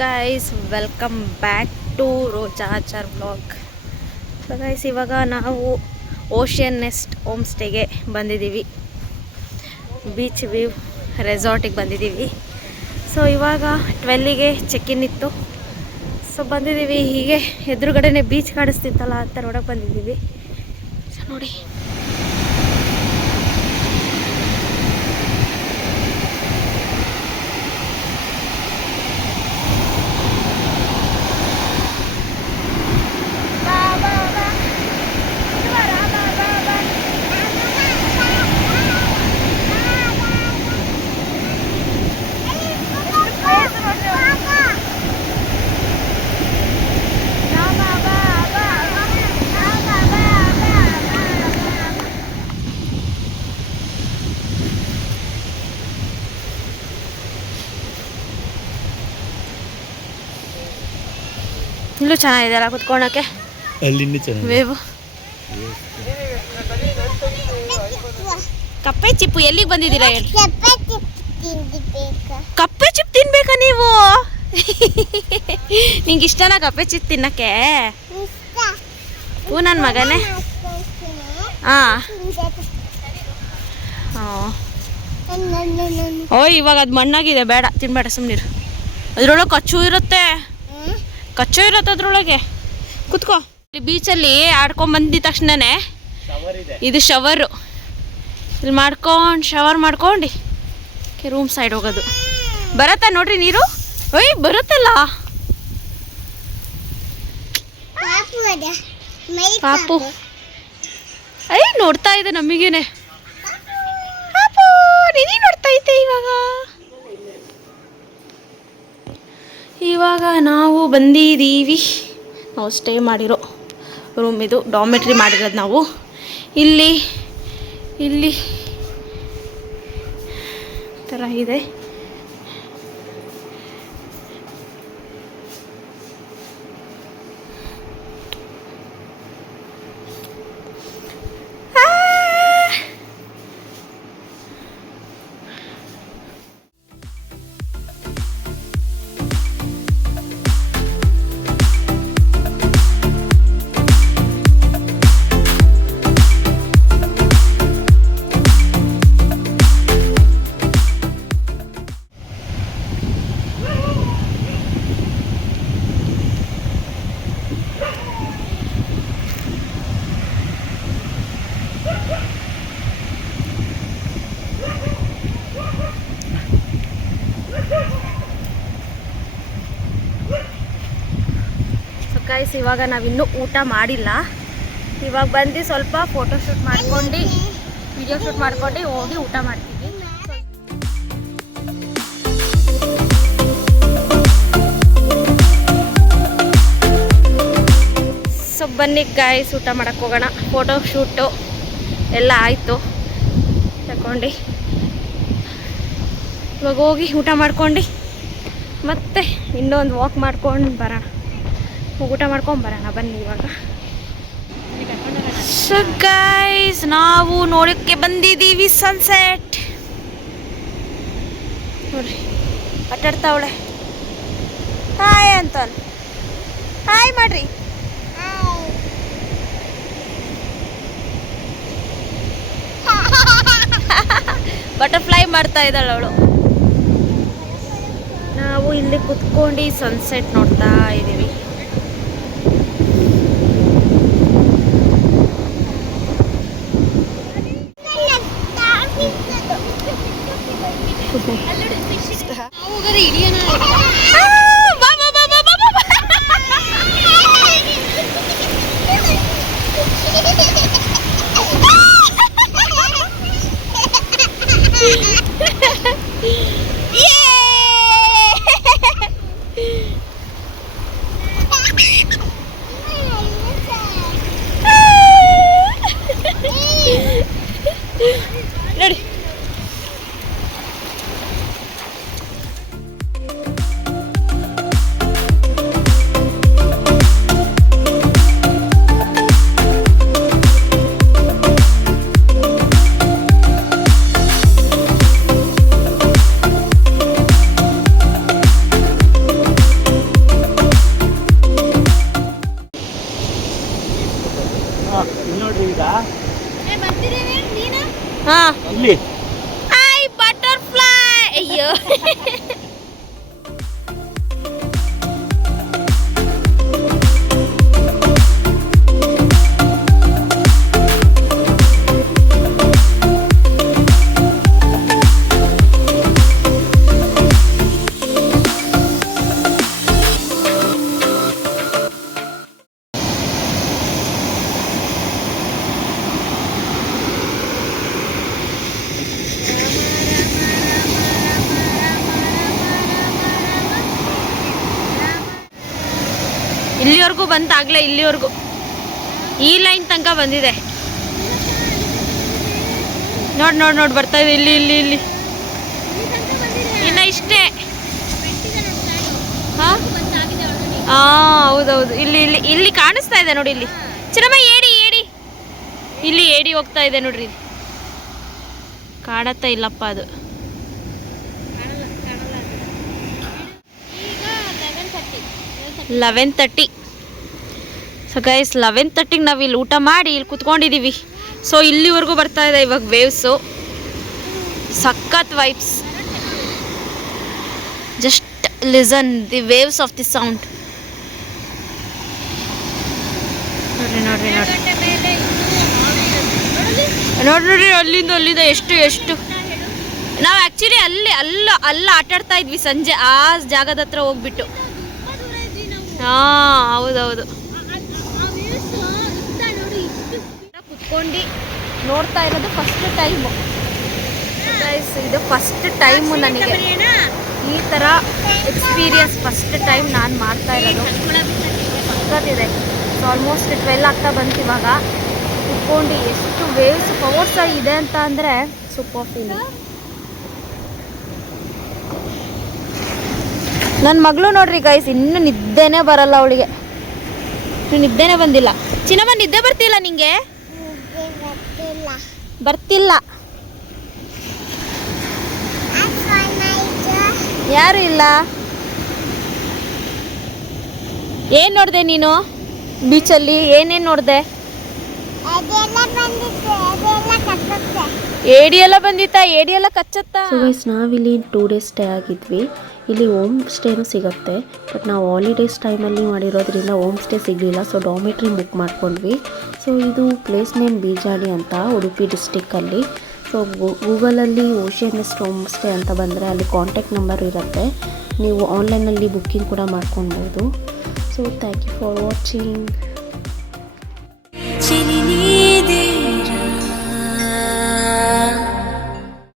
Guys welcome back to Roja Achar vlog. So guys ಇವಾಗ ನಾವು ocean next home ಸ್ಟೇಗೆ ಬಂದಿದ್ದೀವಿ, beach view ರೆಸಾರ್ಟಿಗೆ ಬಂದಿದ್ದೀವಿ. ಸೊ ಇವಾಗ 12ಗೆ ಚೆಕ್-ಇನ್ ಇತ್ತು. ಸೊ ಬಂದಿದ್ದೀವಿ, ಹೀಗೆ ಎದುರುಗಡೆನೆ ಬೀಚ್ ಕಾಣಿಸ್ತಿತ್ತಲ್ಲ ಅಂತ ನೋಡೋಕೆ ಬಂದಿದ್ದೀವಿ. ಸೊ ನೋಡಿ, ಇಲ್ಲೂ ಚೆನ್ನಾಗಿದೆ ಅಲ್ಲ ಕುತ್ಕೊಳಕ್ಕೆ, ವೇವು. ಕಪ್ಪೆ ಚಿಪ್ಪು ಎಲ್ಲಿಗೆ ಬಂದಿದ್ದೀರಾ ಹೇಳಿ? ಕಪ್ಪೆ ಚಿಪ್ ತಿನ್ಬೇಕಾ ನೀವು? ನಿಂಗೆ ಇಷ್ಟನಾ ಕಪ್ಪೆ ಚಿಪ್ ತಿನ್ನಕ್ಕೆ? ಹ್ಞೂ ನನ್ನ ಮಗನೇ. ಹಾಂ ಓಯ್ ಇವಾಗ ಅದು ಮಣ್ಣಾಗಿದೆ, ಬೇಡ ತಿನ್ಬೇಡ, ಸುಮ್ಮನಿರು. ಅದ್ರೊಳಗೆ ಕಚ್ಚು ಇರುತ್ತೆ ಅದ್ರೊಳಗೆ. ಕುತ್ಕೋ. ಬೀಚಲ್ಲಿ ಆಡ್ಕೊಂಬಂದಿದ ತಕ್ಷಣನೇ ಇದು ಶವರು, ಇಲ್ಲಿ ಶವರ್ ಮಾಡ್ಕೊಂಡು ರೂಮ್ ಸೈಡ್ ಹೋಗೋದು. ಬರತ್ತಾ ನೋಡ್ರಿ ನೀರು? ಓಯ್ ಬರುತ್ತಲ್ಲ ಪಾಪು. ನೋಡ್ತಾ ಇದೆ ನಮಗೇನೆ. ಪಾಪು ನೀನು ನೋಡ್ತಾ ಇದ್ದೆ. ಇವಾಗ ನಾವು ಬಂದಿದ್ದೀವಿ, ನಾವು ಸ್ಟೇ ಮಾಡಿರೋ ರೂಮ್ ಇದು, ಡಾರ್ಮೆಟ್ರಿ ಮಾಡಿರೋದು ನಾವು. ಇಲ್ಲಿ ಥರ ಇದೆ. ಗೈಸ್ ಇವಾಗ ನಾವಿನ್ನೂ ಊಟ ಮಾಡಿಲ್ಲ. ಇವಾಗ ಬಂದು ಸ್ವಲ್ಪ ಫೋಟೋಶೂಟ್ ಮಾಡ್ಕೊಂಡು, ವಿಡಿಯೋ ಶೂಟ್ ಮಾಡ್ಕೊಂಡು ಹೋಗಿ ಊಟ ಮಾಡ್ತೀವಿ. ಸೊ ಬನ್ನಿ ಗೈಸ್ ಊಟ ಮಾಡಕ್ಕೆ ಹೋಗೋಣ. ಫೋಟೋಶೂಟು ಎಲ್ಲ ಆಯಿತು ತಗೊಂಡು ಇವಾಗ ಹೋಗಿ ಊಟ ಮಾಡ್ಕೊಂಡು ಮತ್ತೆ ಇನ್ನೊಂದು ವಾಕ್ ಮಾಡ್ಕೊಂಡು ಬರೋಣ, ಊಟ ಮಾಡ್ಕೊಂಡು ಬರೋಣ ಬನ್ನಿ ಇವಾಗ. ಸೊ ಗೈಸ್ ನಾವು ನೋಡೋಕ್ಕೆ ಬಂದಿದ್ದೀವಿ ಸನ್ಸೆಟ್. ನೋಡ್ರಿ ಆಟಾಡ್ತಾವಳೆ. ಹಾಯ್ ಅಂತ ಹಾಯ್ ಮಾಡ್ರಿ. ಬಟರ್ಫ್ಲೈ ಮಾಡ್ತಾ ಇದ್ದಾಳೆ ಅವಳು. ನಾವು ಇಲ್ಲಿ ಕುತ್ಕೊಂಡು ಸನ್ಸೆಟ್ ನೋಡ್ತಾ ಇದ್ದೀವಿ. ಹಾ ಇಲ್ಲಿ ಐ ಬಟರ್ಫ್ಲೈ ಅಯ್ಯೋ ಇಲ್ಲಿವರೆಗೂ ಬಂತಾಗ್ಲೇ ಇಲ್ಲಿವರೆಗೂ ಈ ಲೈನ್ ತನಕ ಬಂದಿದೆ ನೋಡ್ ನೋಡ್ ನೋಡ್ ಬರ್ತಾ ಇದೆ ಇಲ್ಲಿ ಇಲ್ಲಿ ಇಲ್ಲಿ ಇನ್ನ ಇಷ್ಟೇ ಹಾ ಹೌದೌದು ಇಲ್ಲಿ ಇಲ್ಲಿ ಇಲ್ಲಿ ಕಾಣಿಸ್ತಾ ಇದೆ ನೋಡಿ ಇಲ್ಲಿ ಚಿನ್ನಮ್ಮ ಏಡಿ ಏಡಿ ಇಲ್ಲಿ ಏಡಿ ಹೋಗ್ತಾ ಇದೆ ನೋಡ್ರಿ ಕಾಣತ್ತಾ ಇಲ್ಲಪ್ಪ ಅದು 11:30 ಸೊ ಗೈಸ್ 11:30 ನಾವು ಇಲ್ಲಿ ಊಟ ಮಾಡಿ ಇಲ್ಲಿ ಕುತ್ಕೊಂಡಿದ್ದೀವಿ ಸೊ ಇಲ್ಲಿವರೆಗೂ ಬರ್ತಾ ಇದೆ ಇವಾಗ ವೇವ್ಸು ಸಖತ್ vibes just listen the waves of the sound ನೋಡ್ರಿ ನೋಡ್ರಿ ನೋಡ್ರಿ ನೋಡ್ರಿ ಅಲ್ಲಿಂದ ಅಲ್ಲಿಂದ ಎಷ್ಟು ಎಷ್ಟು ನಾವು ಆ್ಯಕ್ಚುಲಿ ಅಲ್ಲಿ ಆಟಾಡ್ತಾ ಇದ್ವಿ ಸಂಜೆ ಆ ಜಾಗದ ಹತ್ರ ಹೋಗ್ಬಿಟ್ಟು ಹಾಂ ಹೌದೌದು ಕುತ್ಕೊಂಡು ನೋಡ್ತಾ ಇರೋದು ಫಸ್ಟ್ ಟೈಮು ಇದು ಫಸ್ಟ್ ಟೈಮು ನನಗೆ ಈ ಥರ ಎಕ್ಸ್ಪೀರಿಯನ್ಸ್ ಫಸ್ಟ್ ಟೈಮ್ ನಾನು ಮಾಡ್ತಾ ಇರೋದು ಸಕ್ಕತ್ತಿದೆ ಸೊ ಆಲ್ಮೋಸ್ಟ್ 12 ಆಗ್ತಾ ಬಂತು ಇವಾಗ ಕುತ್ಕೊಂಡು ಎಷ್ಟು ವೇವ್ಸ್ ಪವರ್ಸ್ ಇದೆ ಅಂತ ಅಂದರೆ ಸೂಪರ್ ಫೀಲಿಂಗ್ ನನ್ನ ಮಗಳು ನೋಡ್ರಿ ಗೈಸ್ ಇನ್ನೂ ನಿದ್ದೆನೇ ಬರಲ್ಲ ಅವಳಿಗೆ ಇನ್ನು ನಿದ್ದೆನೇ ಬಂದಿಲ್ಲ ಚಿನ್ನಮ್ಮ ನಿದ್ದೆ ಬರ್ತಿಲ್ಲ ನಿಂಗೆ ಬರ್ತಿಲ್ಲ ಯಾರು ಇಲ್ಲ ಏನು ನೋಡಿದೆ ನೀನು ಬೀಚಲ್ಲಿ ಏನೇನು ನೋಡಿದೆ ಏಡಿ ಎಲ್ಲ ಬಂದಿತ್ತಾ ಏಡಿ ಎಲ್ಲ ಕಚ್ಚತ್ತಾ ಸೊ ಗೈಸ್ ನಾವಿಲ್ಲಿ 2 ಡೇಸ್ ಸ್ಟೇ ಆಗಿದ್ವಿ ಇಲ್ಲಿ ಹೋಮ್ ಸ್ಟೇನೂ ಸಿಗುತ್ತೆ ಬಟ್ ನಾವು ಹಾಲಿಡೇಸ್ ಟೈಮಲ್ಲಿ ಮಾಡಿರೋದ್ರಿಂದ ಹೋಮ್ ಸ್ಟೇ ಸಿಗಲಿಲ್ಲ ಸೊ ಡಾಮಿಟ್ರಿ ಬುಕ್ ಮಾಡ್ಕೊಂಡ್ವಿ ಸೊ ಇದು ಪ್ಲೇಸ್ ನೇಮ್ ಬೀಜಾಡಿ ಅಂತ ಉಡುಪಿ ಡಿಸ್ಟಿಕ್ಕಲ್ಲಿ ಸೊ ಗೂಗಲಲ್ಲಿ ಓಷನ್ ನೆಸ್ಟ್ ಹೋಮ್ ಸ್ಟೇ ಅಂತ ಬಂದರೆ ಅಲ್ಲಿ ಕಾಂಟ್ಯಾಕ್ಟ್ ನಂಬರ್ ಇರುತ್ತೆ ನೀವು ಆನ್ಲೈನಲ್ಲಿ ಬುಕ್ಕಿಂಗ್ ಕೂಡ ಮಾಡ್ಕೊಳ್ಬೋದು so thank you for watching